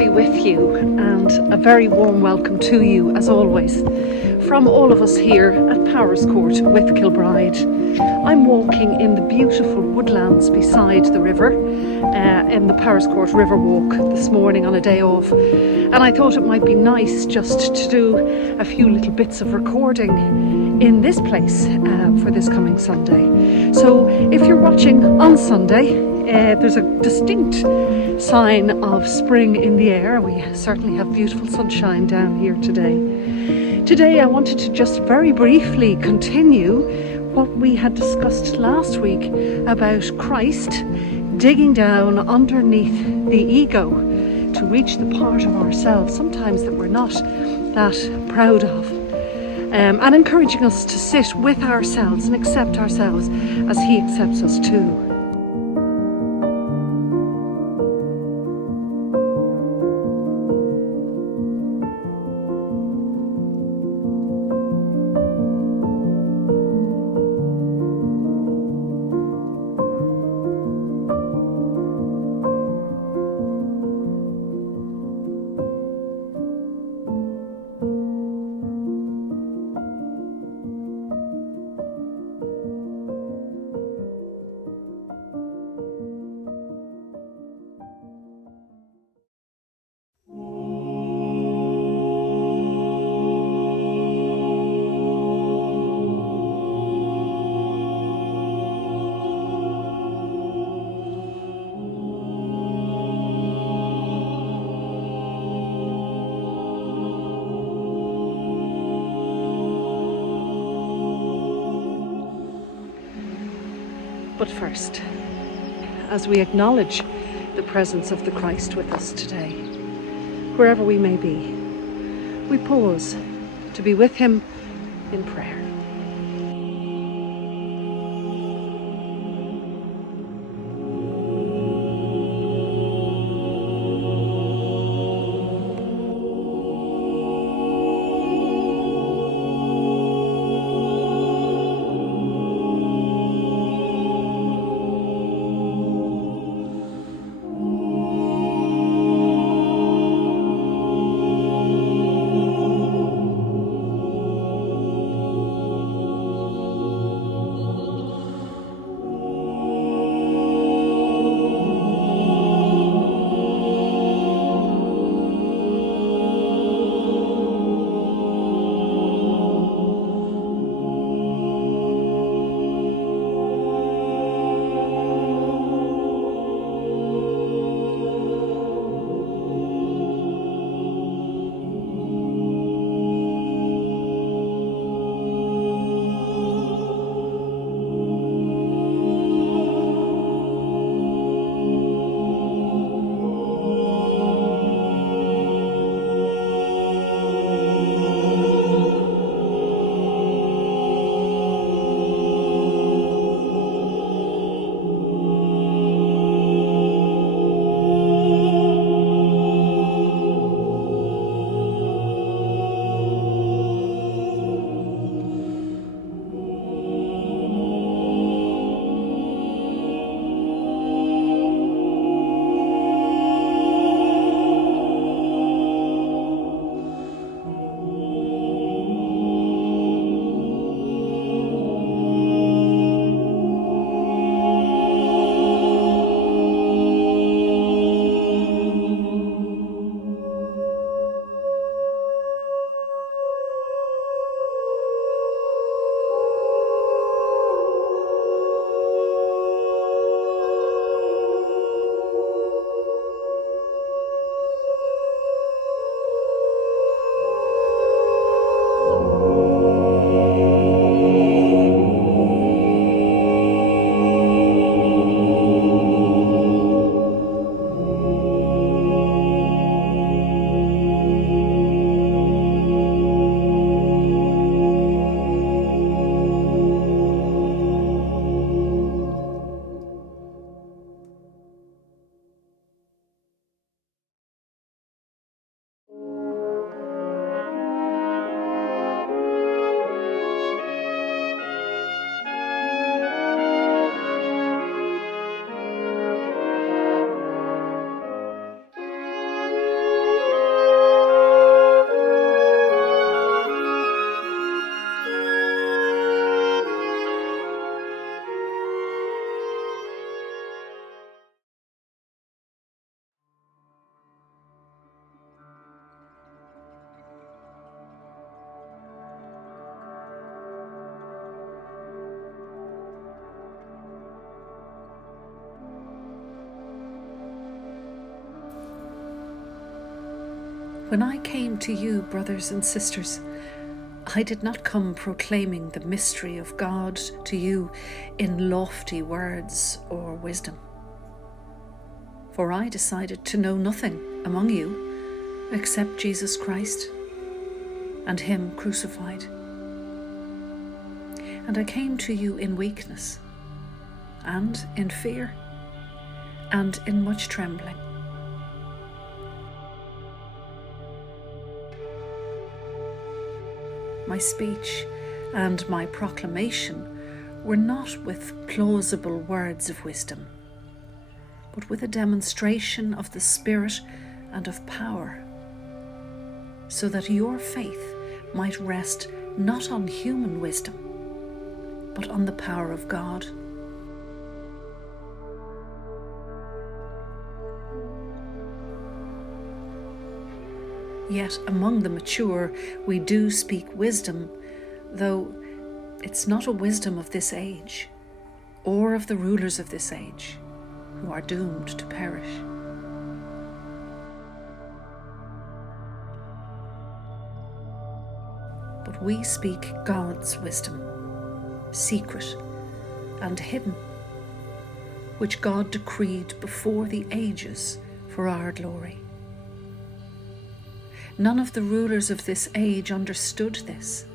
be with you, and a very warm welcome to you as always from all of us here at Powerscourt with Kilbride. I'm walking in the beautiful woodlands beside the river in the Powerscourt River Walk this morning on a day off, and I thought it might be nice just to do a few little bits of recording in this place for this coming Sunday. So if you're watching on Sunday, there's a distinct sign of spring in the air. We certainly have beautiful sunshine down here today. Today I wanted to just very briefly continue what we had discussed last week about Christ digging down underneath the ego to reach the part of ourselves sometimes that we're not that proud of, and encouraging us to sit with ourselves and accept ourselves as He accepts us too. But first, as we acknowledge the presence of the Christ with us today, wherever we may be, we pause to be with Him in prayer. When I came to you, brothers and sisters, I did not come proclaiming the mystery of God to you in lofty words or wisdom. For I decided to know nothing among you except Jesus Christ and Him crucified. And I came to you in weakness and in fear and in much trembling. My speech and my proclamation were not with plausible words of wisdom, but with a demonstration of the Spirit and of power, so that your faith might rest not on human wisdom, but on the power of God. Yet among the mature we do speak wisdom, though it's not a wisdom of this age, or of the rulers of this age, who are doomed to perish. But we speak God's wisdom, secret and hidden, which God decreed before the ages for our glory. None of the rulers of this age understood this,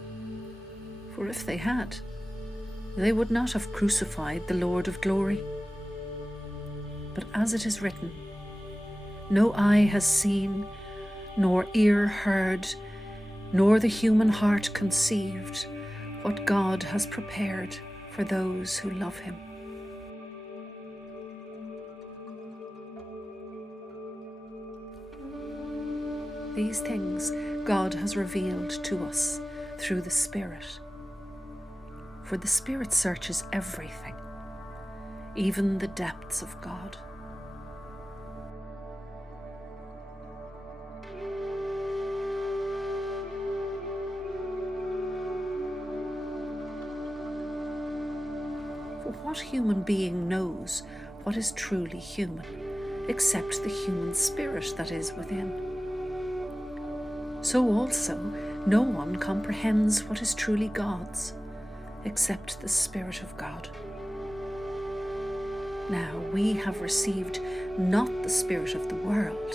for if they had, they would not have crucified the Lord of glory. But as it is written, no eye has seen, nor ear heard, nor the human heart conceived what God has prepared for those who love Him. These things God has revealed to us through the Spirit. For the Spirit searches everything, even the depths of God. For what human being knows what is truly human, except the human spirit that is within? So also no one comprehends what is truly God's, except the Spirit of God. Now we have received not the spirit of the world,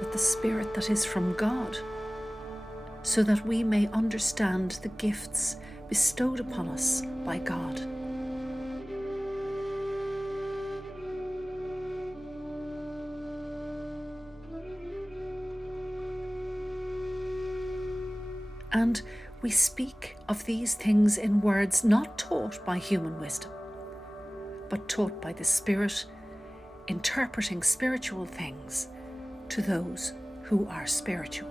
but the Spirit that is from God, so that we may understand the gifts bestowed upon us by God. And we speak of these things in words not taught by human wisdom, but taught by the Spirit, interpreting spiritual things to those who are spiritual.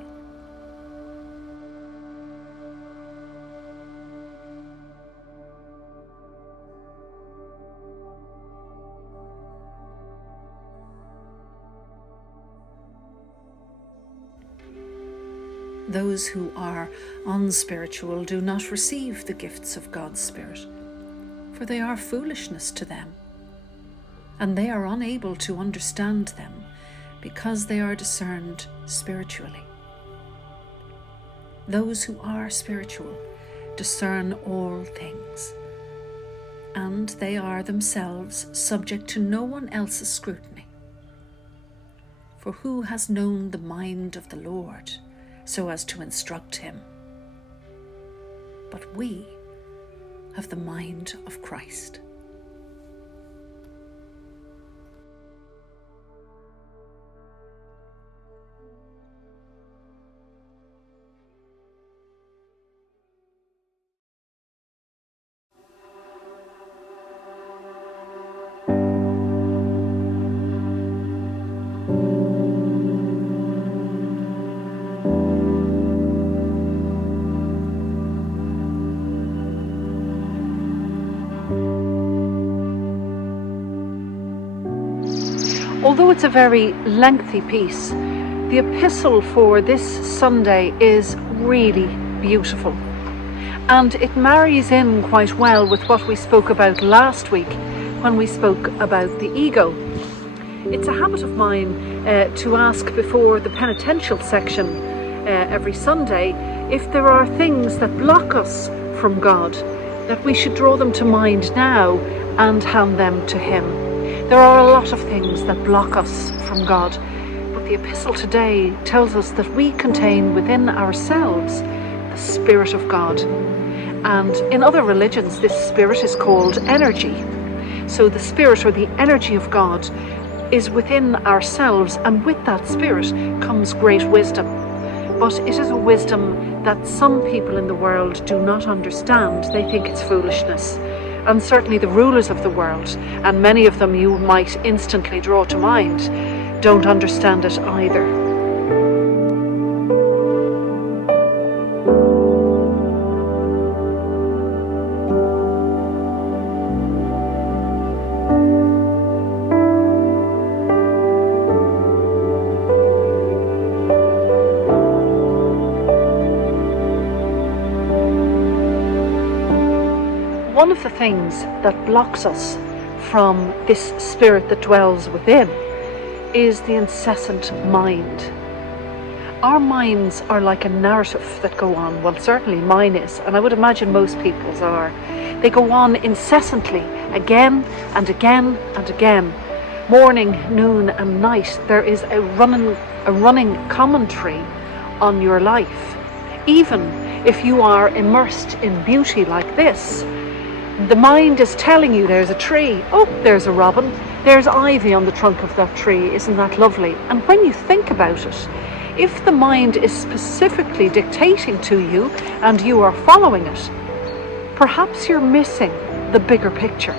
Those who are unspiritual do not receive the gifts of God's Spirit, for they are foolishness to them, and they are unable to understand them because they are discerned spiritually. Those who are spiritual discern all things, and they are themselves subject to no one else's scrutiny. For who has known the mind of the Lord so as to instruct him? But we have the mind of Christ. Although it's a very lengthy piece, the epistle for this Sunday is really beautiful. And it marries in quite well with what we spoke about last week when we spoke about the ego. It's a habit of mine to ask before the penitential section every Sunday if there are things that block us from God, that we should draw them to mind now and hand them to Him. There are a lot of things that block us from God, but the epistle today tells us that we contain within ourselves the Spirit of God. And in other religions, this Spirit is called energy. So the Spirit, or the energy of God, is within ourselves, and with that Spirit comes great wisdom. But it is a wisdom that some people in the world do not understand. They think it's foolishness. And certainly the rulers of the world, and many of them you might instantly draw to mind, don't understand it either. One of the things that blocks us from this Spirit that dwells within is the incessant mind. Our minds are like a narrative that go on. Well, certainly mine is, and I would imagine most people's are. They go on incessantly, again and again and again. Morning, noon and night, there is a running commentary on your life. Even if you are immersed in beauty like this, the mind is telling you there's a tree. Oh, there's a robin. There's ivy on the trunk of that tree. Isn't that lovely? And when you think about it, if the mind is specifically dictating to you and you are following it, perhaps you're missing the bigger picture.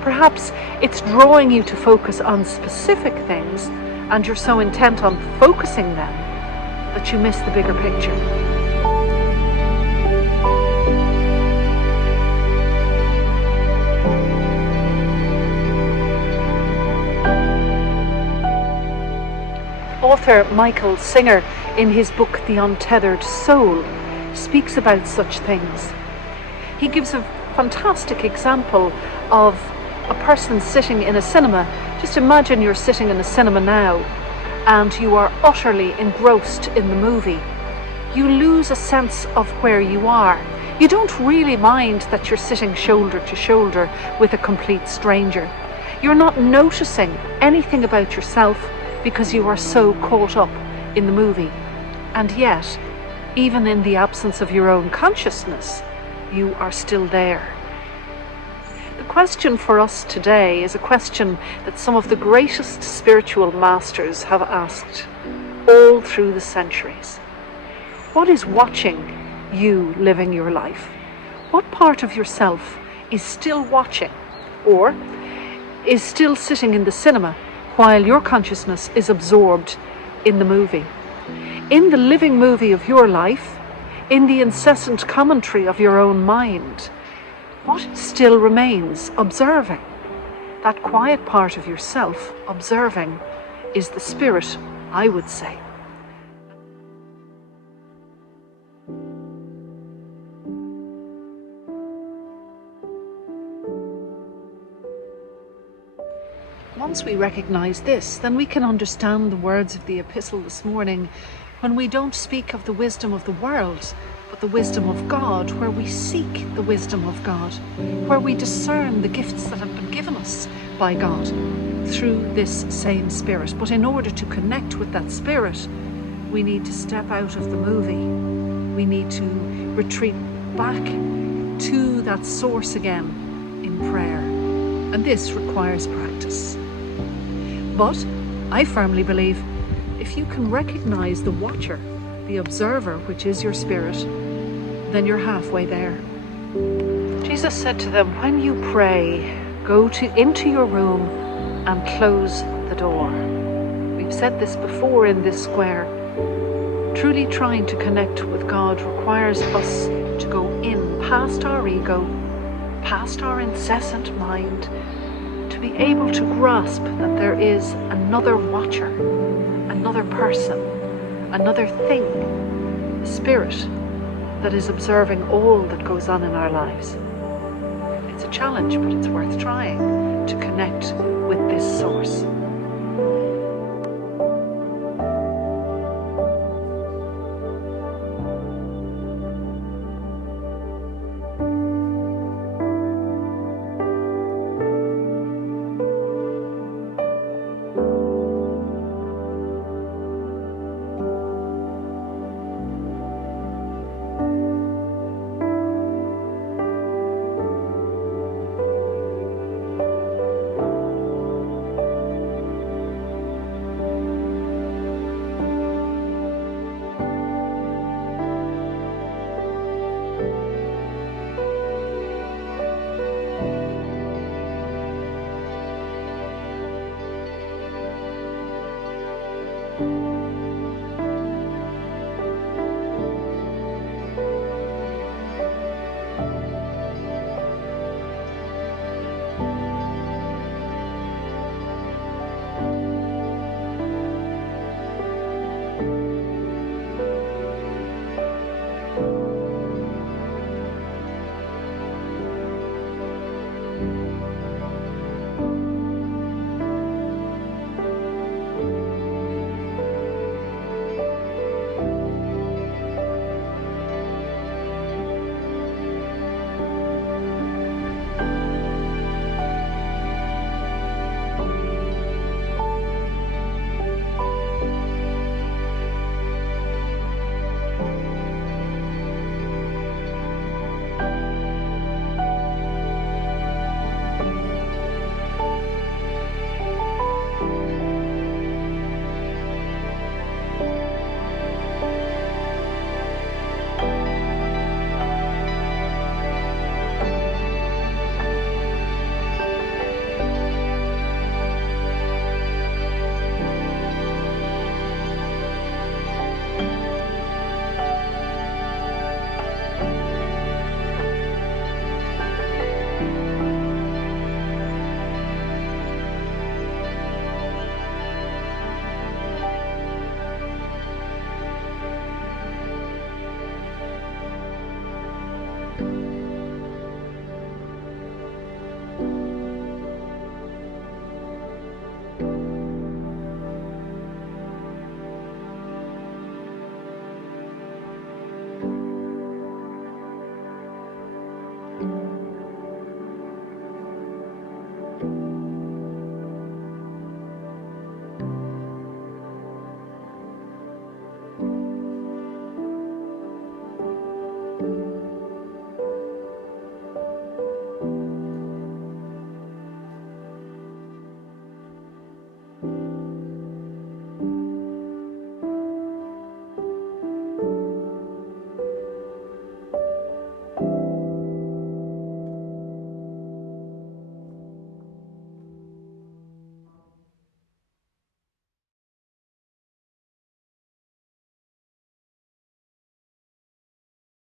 Perhaps it's drawing you to focus on specific things, and you're so intent on focusing them that you miss the bigger picture. Author Michael Singer, in his book The Untethered Soul, speaks about such things. He gives a fantastic example of a person sitting in a cinema. Just imagine you're sitting in a cinema now and you are utterly engrossed in the movie. You lose a sense of where you are. You don't really mind that you're sitting shoulder to shoulder with a complete stranger. You're not noticing anything about yourself because you are so caught up in the movie. And yet, even in the absence of your own consciousness, you are still there. The question for us today is a question that some of the greatest spiritual masters have asked all through the centuries. What is watching you living your life? What part of yourself is still watching, or is still sitting in the cinema while your consciousness is absorbed in the movie? In the living movie of your life, in the incessant commentary of your own mind, what still remains observing? That quiet part of yourself observing is the Spirit, I would say. Once we recognize this, then we can understand the words of the epistle this morning when we don't speak of the wisdom of the world, but the wisdom of God, where we seek the wisdom of God, where we discern the gifts that have been given us by God through this same Spirit. But in order to connect with that Spirit, we need to step out of the movie. We need to retreat back to that source again in prayer. And this requires practice. But I firmly believe if you can recognize the watcher, the observer, which is your Spirit, then you're halfway there. Jesus said to them, when you pray, go into your room and close the door. We've said this before in this square. Truly trying to connect with God requires us to go in past our ego, past our incessant mind, to be able to grasp that there is another watcher, another person, another thing, a Spirit that is observing all that goes on in our lives. It's a challenge, but it's worth trying to connect with this source.